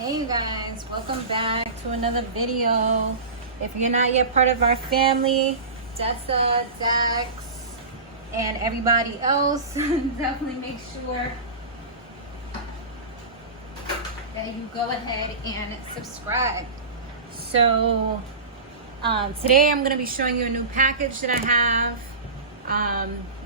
Hey you guys, welcome back to another video. If you're not yet part of our family, Dessa, Dax, and everybody else, definitely make sure that you go ahead and subscribe. So today I'm going to be showing you a new package that I have,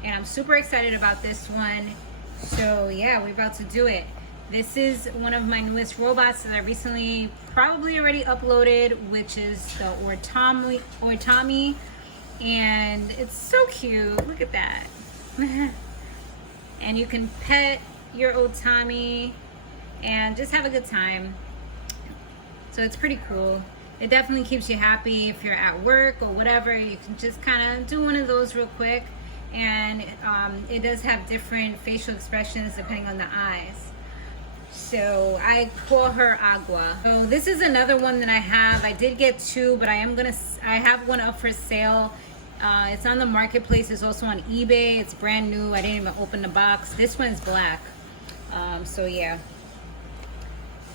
and I'm super excited about this one. So yeah, we're about to do it. This is one of my newest robots that I recently probably already uploaded, which is the Origami, and it's so cute. Look at that. And you can pet your Otami and just have a good time. So it's pretty cool. It definitely keeps you happy if you're at work or whatever. You can just kind of do one of those real quick, and it does have different facial expressions depending on the eyes. So I call her Agua. So this is another one that I have. I did get two, but I have one up for sale. It's on the marketplace. It's also on eBay. It's brand new. I didn't even open the box. This one is black. So yeah,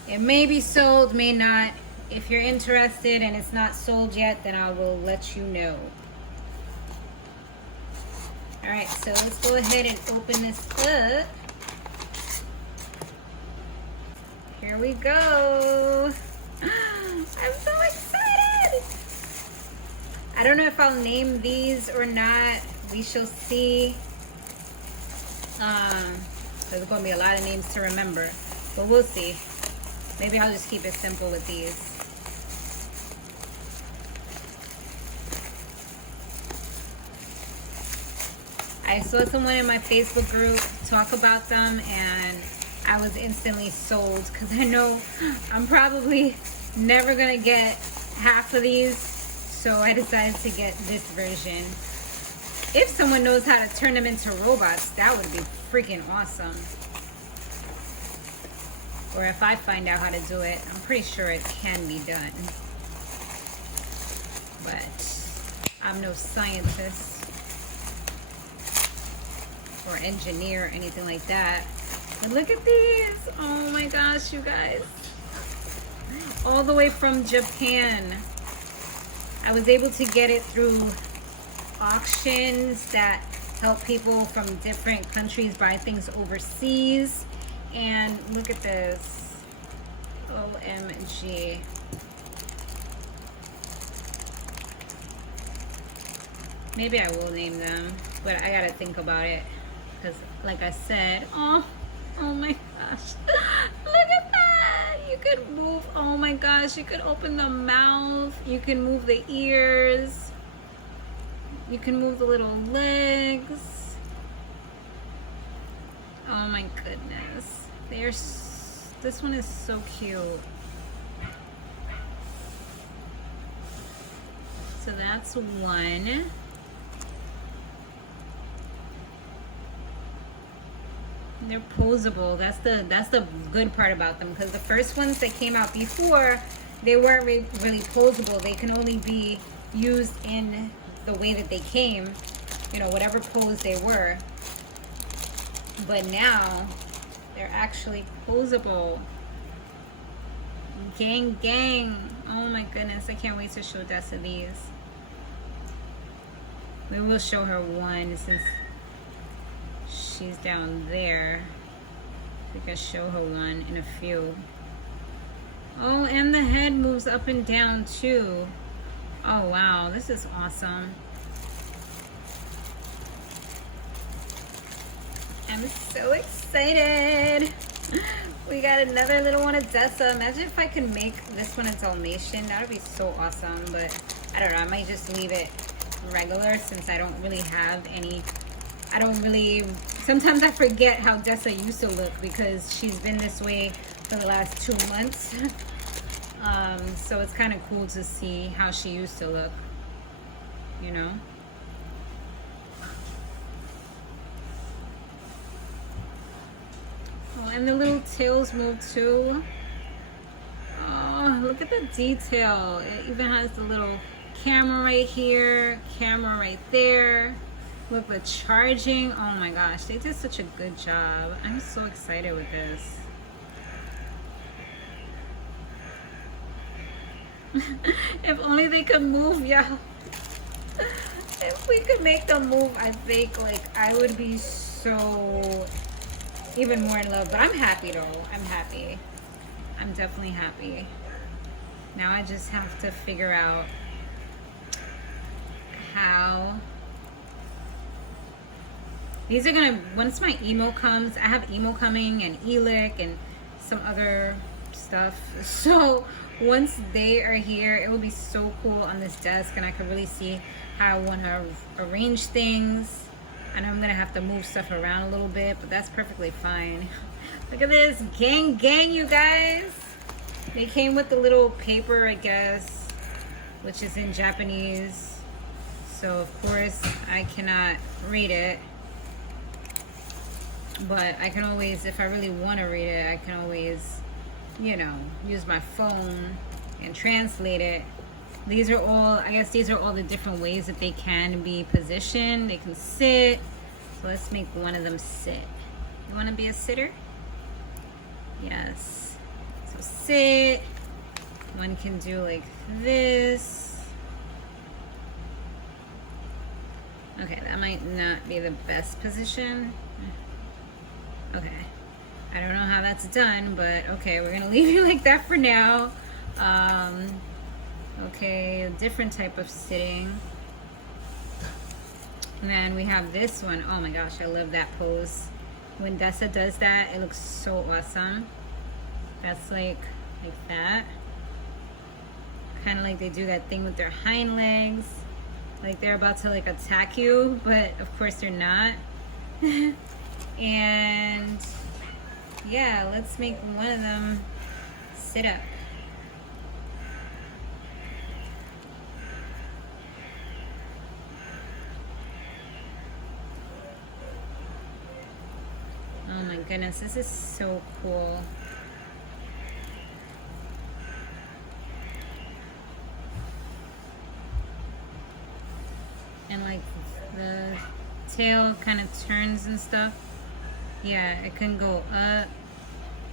it may be sold, may not. If you're interested and it's not sold yet, then I will let you know. All right, so let's go ahead and open this up. Here we go. I'm so excited. I don't know if I'll name these or not. We shall see. There's going to be a lot of names to remember, but we'll see. Maybe I'll just keep it simple with these. I saw someone in my Facebook group talk about them, and I was instantly sold because I know I'm probably never gonna get half of these, so I decided to get this version. If someone knows how to turn them into robots, that would be freaking awesome. Or if I find out how to do it, I'm pretty sure it can be done. But I'm no scientist or engineer or anything like that. But look at these. Oh my gosh, you guys. All the way from Japan. I was able to get it through auctions that help people from different countries buy things overseas. And look at this. OMG. Maybe I will name them, but I gotta think about it. Because like I said, oh my gosh. Look at that. You could move, oh my gosh, you could open the mouth. You can move the ears. You can move the little legs. Oh my goodness. This one is so cute. So that's one. They're posable. That's the good part about them, because the first ones that came out before, they weren't really posable. They can only be used in the way that they came, you know, whatever pose they were. But now they're actually posable. Gang gang. Oh my goodness, I can't wait to show Dessa these. We will show her one since she's down there. We can show her one in a few. Oh, and the head moves up and down too. Oh wow, this is awesome. I'm so excited. We got another little one of Dessa. Imagine if I could make this one a Dalmatian. That would be so awesome, but I don't know, I might just leave it regular since I don't really have any. Sometimes I forget how Dessa used to look because she's been this way for the last 2 months. So it's kind of cool to see how she used to look, you know? Oh, and the little tails move too. Oh, look at the detail. It even has the little camera right here, camera right there. Look, the charging. Oh my gosh, they did such a good job. I'm so excited with this. If only they could move, y'all. If we could make them move, I think like I would be so even more in love. But I'm happy though. I'm happy. I'm definitely happy. Now I just have to figure out how these are gonna, once my Emo comes, I have Emo coming and Eilik and some other stuff. So once they are here, it will be so cool on this desk, and I can really see how I want to arrange things. I know I'm gonna have to move stuff around a little bit, but that's perfectly fine. Look at this, gang, you guys. They came with the little paper, I guess, which is in Japanese. So of course I cannot read it, but I can always, if I really want to read it, I can always, you know, use my phone and translate it. These are all, I guess these are all the different ways that they can be positioned. They can sit. So let's make one of them sit. You want to be a sitter? Yes. So sit. One can do like this. Okay, that might not be the best position. Okay. I don't know how that's done, but okay, we're gonna leave you like that for now. Okay, a different type of sitting. And then we have this one. Oh my gosh, I love that pose. When Dessa does that, it looks so awesome. That's like that. Kind of like they do that thing with their hind legs. Like they're about to like attack you, but of course they're not. And yeah, let's make one of them sit up. Oh my goodness, this is so cool. And like the tail kind of turns and stuff. Yeah, it can go up.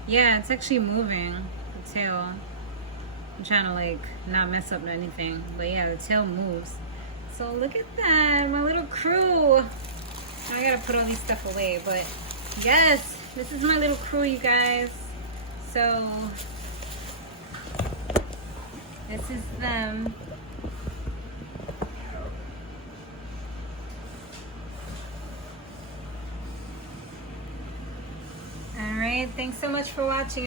Yeah, it's actually moving, the tail. I'm trying to like not mess up anything, but yeah, the tail moves. So look at that, my little crew. I gotta put all these stuff away, but yes, this is my little crew, you guys. So this is them. All right, thanks so much for watching.